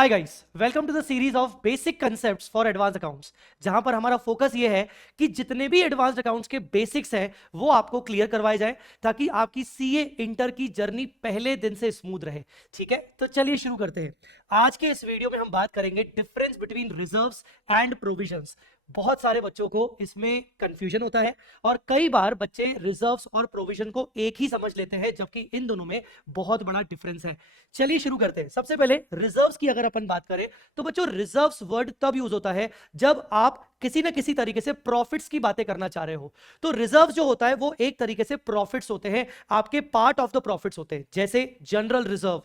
Hi guys, welcome to the series of basic concepts for advance accounts, जहां पर हमारा focus ये है कि जितने भी एडवांस्ड अकाउंट्स के बेसिक्स हैं वो आपको क्लियर करवाए जाए ताकि आपकी सीए इंटर की जर्नी पहले दिन से स्मूथ रहे। ठीक है, तो चलिए शुरू करते हैं। आज के इस वीडियो में हम बात करेंगे difference between reserves and provisions. बहुत सारे बच्चों को इसमें कंफ्यूजन होता है और कई बार बच्चे रिजर्व्स और प्रोविजन को एक ही समझ लेते हैं, जबकि इन दोनों में बहुत बड़ा डिफरेंस है। चलिए शुरू करते हैं। सबसे पहले रिजर्व्स की अगर अपन बात करें तो बच्चों रिजर्व्स वर्ड तब यूज होता है जब आप किसी ना किसी तरीके से प्रॉफिट्स की बातें करना चाह रहे हो। तो रिजर्व जो होता है वो एक तरीके से प्रॉफिट्स होते हैं, आपके पार्ट ऑफ द प्रॉफिट्स होते हैं, जैसे general reserve,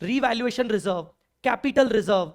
revaluation reserve, capital reserve,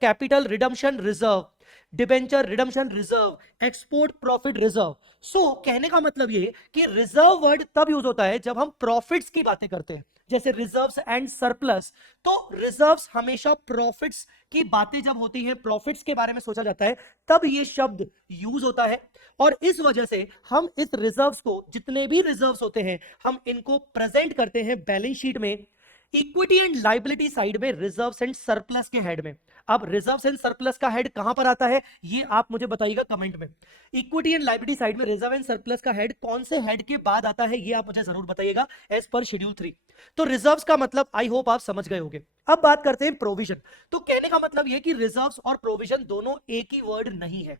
capital redemption reserve, debenture redemption reserve, export profit reserve. So कहने का मतलब ये कि रिजर्व वर्ड तब यूज होता है जब हम प्रॉफिट्स की बातें करते हैं, जैसे रिजर्व्स एंड सरप्लस। तो रिजर्व्स हमेशा प्रॉफिट्स की बातें जब होती हैं, प्रॉफिट्स के बारे में सोचा जाता है, तब ये शब्द यूज होता है। और इस वजह से हम इस रिजर्व्स को, जितने भी रिजर्व्स होते हैं, हम इनको प्रेजेंट करते हैं बैलेंस शीट में इक्विटी एंड लाइबिलिटी साइड में, रिजर्व्स एंड सरप्लस के हेड में। अब रिजर्व्स एंड सरप्लस का हेड कहां पर आता है ये आप मुझे बताइएगा कमेंट में। इक्विटी एंड लाइबिलिटी साइड में रिजर्व एंड सरप्लस का हेड कौन से हेड के बाद आता है ये आप मुझे जरूर बताइएगा एज पर शेड्यूल 3। तो रिजर्व्स का मतलब आई होप आप समझ गए होंगे। अब बात करते हैं प्रोविजन। तो कहने का मतलब यह कि रिजर्व्स और प्रोविजन दोनों एक ही वर्ड नहीं है।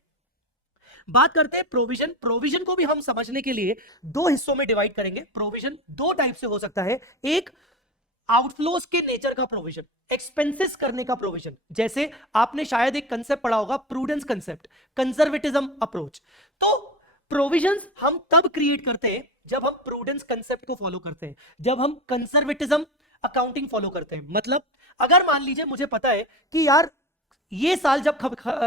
बात करते हैं प्रोविजन। प्रोविजन को भी हम समझने के लिए दो हिस्सों में डिवाइड करेंगे। प्रोविजन दो टाइप से हो सकता है, एक आउटफ्लोज के नेचर का प्रोविजन, एक्सपेंसेस करने का प्रोविजन, जैसे आपने शायद एक कंसेप्ट पढ़ा होगा, प्रूडेंस कंसेप्ट, कंजर्वेटिज्म अप्रोच। तो प्रोविजंस हम तब क्रिएट करते हैं जब हम प्रूडेंस कंसेप्ट को फॉलो करते हैं, जब हम कंजर्वेटिज्म अकाउंटिंग फॉलो करते हैं। मतलब अगर मान लीजिए मुझे पता है कि यार ये साल जब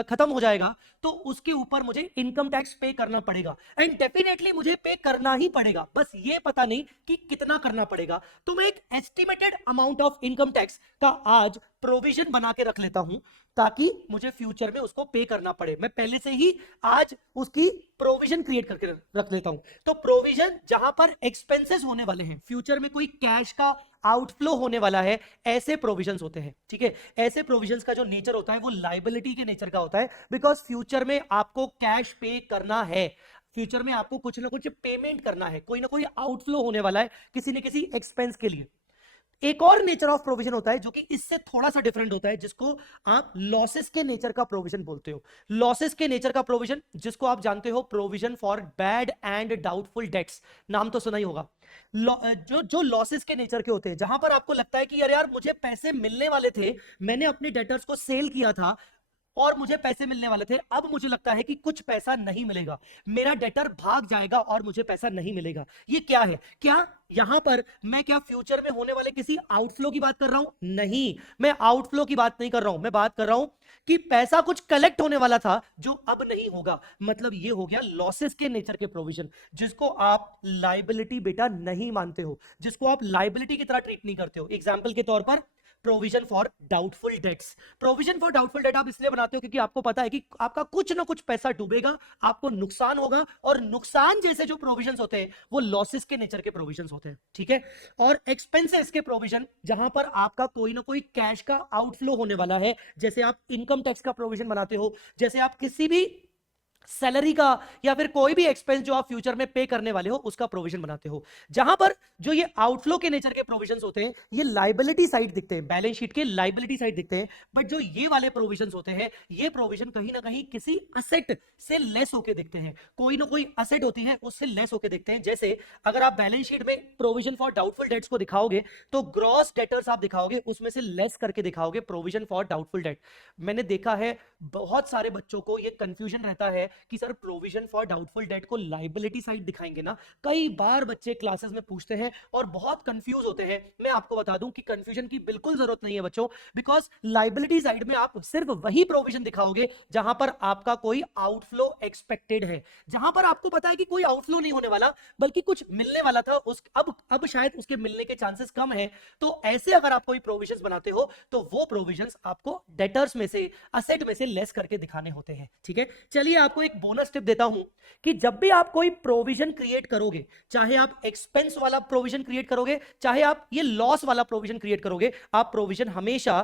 खत्म हो जाएगा तो उसके ऊपर मुझे इनकम टैक्स पे करना पड़ेगा, एंड डेफिनेटली मुझे पे करना ही पड़ेगा, बस ये पता नहीं कि कितना करना पड़ेगा। तो मैं एक estimated amount of income tax का आज प्रोविजन बना के रख लेता हूं ताकि मुझे फ्यूचर में उसको पे करना पड़े। मैं पहले से ही आज उसकी प्रोविजन क्रिएट करके रख लेता हूं। तो प्रोविजन जहां पर एक्सपेंसेस होने वाले हैं, फ्यूचर में कोई कैश का आउटफ्लो होने वाला है, ऐसे प्रोविजंस होते हैं। ठीक है, ऐसे प्रोविजंस का जो नेचर होता है वो लायबिलिटी के नेचर का होता है, बिकॉज फ्यूचर में आपको कैश पे करना है, फ्यूचर में आपको कुछ ना कुछ पेमेंट करना है, कोई ना कोई आउटफ्लो होने वाला है किसी न किसी एक्सपेंस के लिए। एक और नेचर ऑफ प्रोविजन होता है जो कि इससे थोड़ा सा डिफरेंट होता है, जिसको आप लॉसेस के नेचर का प्रोविजन बोलते हो। लॉसेस के नेचर का प्रोविजन, जिसको आप जानते हो provision for bad and doubtful debts, नाम तो सुना ही होगा। जो जो लॉसेस के नेचर के होते हैं, जहां पर आपको लगता है कि यार यार मुझे पैसे मिलने वाले थे, मैंने अपने डेटर्स को सेल किया था और मुझे पैसे मिलने वाले थे, अब मुझे लगता है कि कुछ पैसा नहीं मिलेगा, मेरा डेटर भाग जाएगा और मुझे पैसा नहीं मिलेगा। ये क्या है? क्या यहां पर मैं क्या फ्यूचर में होने वाले किसी आउटफ्लो की बात कर रहा हूं? नहीं, मैं आउटफ्लो की बात नहीं कर रहा हूं। मैं बात कर रहा हूं कि पैसा कुछ कलेक्ट होने वाला था जो अब नहीं होगा। मतलब ये हो गया लॉसेस के नेचर के प्रोविजन, जिसको आप लाइबिलिटी बेटा नहीं मानते हो, जिसको आप लाइबिलिटी की तरह ट्रीट नहीं करते हो। एग्जाम्पल के तौर पर provision for doubtful debts. Provision for doubtful debt आप इसलिए बनाते हो क्योंकि आपको पता है कि आपका कुछ ना कुछ पैसा डूबेगा, आपको नुकसान होगा, और नुकसान जैसे जो प्रोविजंस होते हैं वो लॉसेस के नेचर के प्रोविजंस होते हैं। ठीक है, और एक्सपेंसेस के प्रोविजन, जहां पर आपका कोई ना कोई कैश का आउटफ्लो होने वाला है, जैसे आप इनकम टैक्स का प्रोविजन बनाते हो, जैसे आप किसी भी सैलरी का या फिर कोई भी एक्सपेंस जो आप फ्यूचर में पे करने वाले हो उसका प्रोविजन बनाते हो। जहां पर जो ये आउटफ्लो के नेचर के प्रोविजंस होते हैं ये लाइबिलिटी साइड दिखते हैं, बैलेंस शीट के लाइबिलिटी साइड दिखते हैं, बट जो ये वाले प्रोविजंस होते हैं ये प्रोविजन कहीं ना कहीं किसी असेट से लेस होके दिखते हैं, कोई ना कोई असेट होती है उससे लेस होके दिखते हैं। जैसे अगर आप बैलेंस शीट में प्रोविजन फॉर डाउटफुल डेट्स को दिखाओगे तो ग्रॉस डेटर्स आप दिखाओगे, उसमें से लेस करके दिखाओगे प्रोविजन फॉर डाउटफुल डेट। मैंने देखा है बहुत सारे बच्चों को ये कंफ्यूजन रहता है कि sir provision for doubtful debt को लाइबिलिटी साइड दिखाएंगे ना। कई बार बच्चे क्लासेस में पूछते हैं और बहुत कंफ्यूज होते हैं। मैं आपको बता दूं कि कंफ्यूजन की बिल्कुल जरूरत नहीं है बच्चों, बिकॉज लाइबिलिटी साइड में आप सिर्फ वही प्रोविजन दिखाओगे जहां पर आपका कोई आउटफ्लो एक्सपेक्टेड है, जहां पर आपको पता है कि कोई आउटफ्लो नहीं होने वाला बल्कि कुछ मिलने वाला था, उस अब शायद उसके मिलने के चांसेस कम है। तो ऐसे अगर आप कोई प्रोविजंस बनाते हो तो वो प्रोविजंस आपको डेटर्स में से, असेट में से लेस करके दिखाने होते हैं। ठीक है, चलिए आपको एक बोनस टिप देता हूं कि जब भी आप कोई प्रोविजन क्रिएट करोगे, चाहे आप एक्सपेंस वाला प्रोविजन क्रिएट करोगे, चाहे आप ये लॉस वाला प्रोविजन क्रिएट करोगे, आप प्रोविजन हमेशा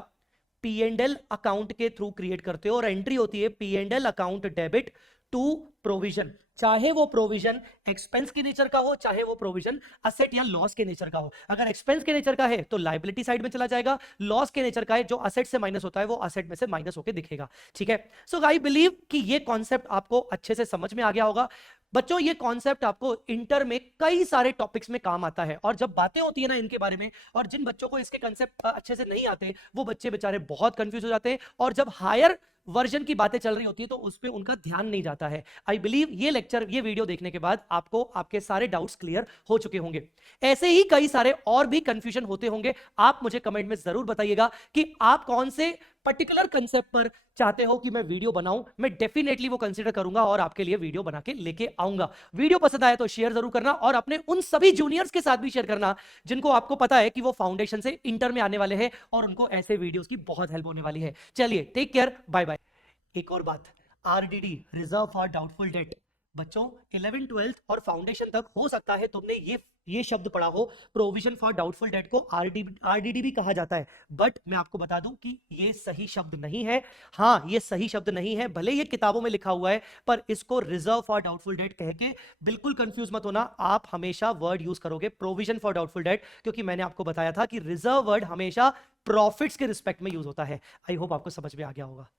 P&L अकाउंट के थ्रू क्रिएट करते हो और एंट्री होती है P&L account debit to provision, चाहे वो प्रोविजन एक्सपेंस के नेचर का हो, चाहे वो प्रोविजन असेट या लॉस के नेचर का हो। अगर एक्सपेंस के नेचर का है तो लायबिलिटी साइड में चला जाएगा, लॉस के नेचर का है जो असेट से माइनस होता है वो असेट में से माइनस होकर दिखेगा। ठीक है, सो आई बिलीव कि ये कॉन्सेप्ट आपको अच्छे से समझ में आ गया होगा। बच्चों ये कॉन्सेप्ट आपको इंटर में कई सारे टॉपिक्स में काम आता है, और जब बातें होती है ना इनके बारे में, और जिन बच्चों को इसके कॉन्सेप्ट अच्छे से नहीं आते वो बच्चे बेचारे बहुत कंफ्यूज हो जाते हैं, और जब हायर वर्जन की बातें चल रही होती है तो उस पर उनका ध्यान नहीं जाता है। आई बिलीव ये लेक्चर, ये वीडियो देखने के बाद आपको आपके सारे डाउट्स क्लियर हो चुके होंगे। ऐसे ही कई सारे और भी कंफ्यूजन होते होंगे, आप मुझे कमेंट में जरूर बताइएगा कि आप कौन से पर्टिकुलर कंसेप्ट पर चाहते हो कि मैं वीडियो बनाऊं। मैं डेफिनेटली वो कंसीडर करूंगा और आपके लिए वीडियो बना के लेके आऊंगा। वीडियो पसंद आया तो शेयर जरूर करना, और अपने उन सभी जूनियर्स के साथ भी शेयर करना जिनको आपको पता है कि वो फाउंडेशन से इंटर में आने वाले हैं और उनको ऐसे वीडियोस की बहुत हेल्प होने वाली है। चलिए, टेक केयर, बाय बाय। एक और बात, RDD, reserve for doubtful debt. बच्चों 11th 12th और फाउंडेशन तक हो सकता है तुमने ये शब्द पढ़ा हो, प्रोविजन फॉर डाउटफुल डेट को आरडीडी भी कहा जाता है, बट मैं आपको बता दूं कि ये सही शब्द नहीं है। हाँ, ये सही शब्द नहीं है, भले ये किताबों में लिखा हुआ है, पर इसको रिजर्व फॉर डाउटफुल डेट कह के बिल्कुल कंफ्यूज मत होना। आप हमेशा वर्ड यूज करोगे प्रोविजन फॉर डाउटफुल डेट, क्योंकि मैंने आपको बताया था कि रिजर्व वर्ड हमेशा प्रॉफिट्स के रिस्पेक्ट में यूज होता है। आई होप आपको समझ में आ गया होगा।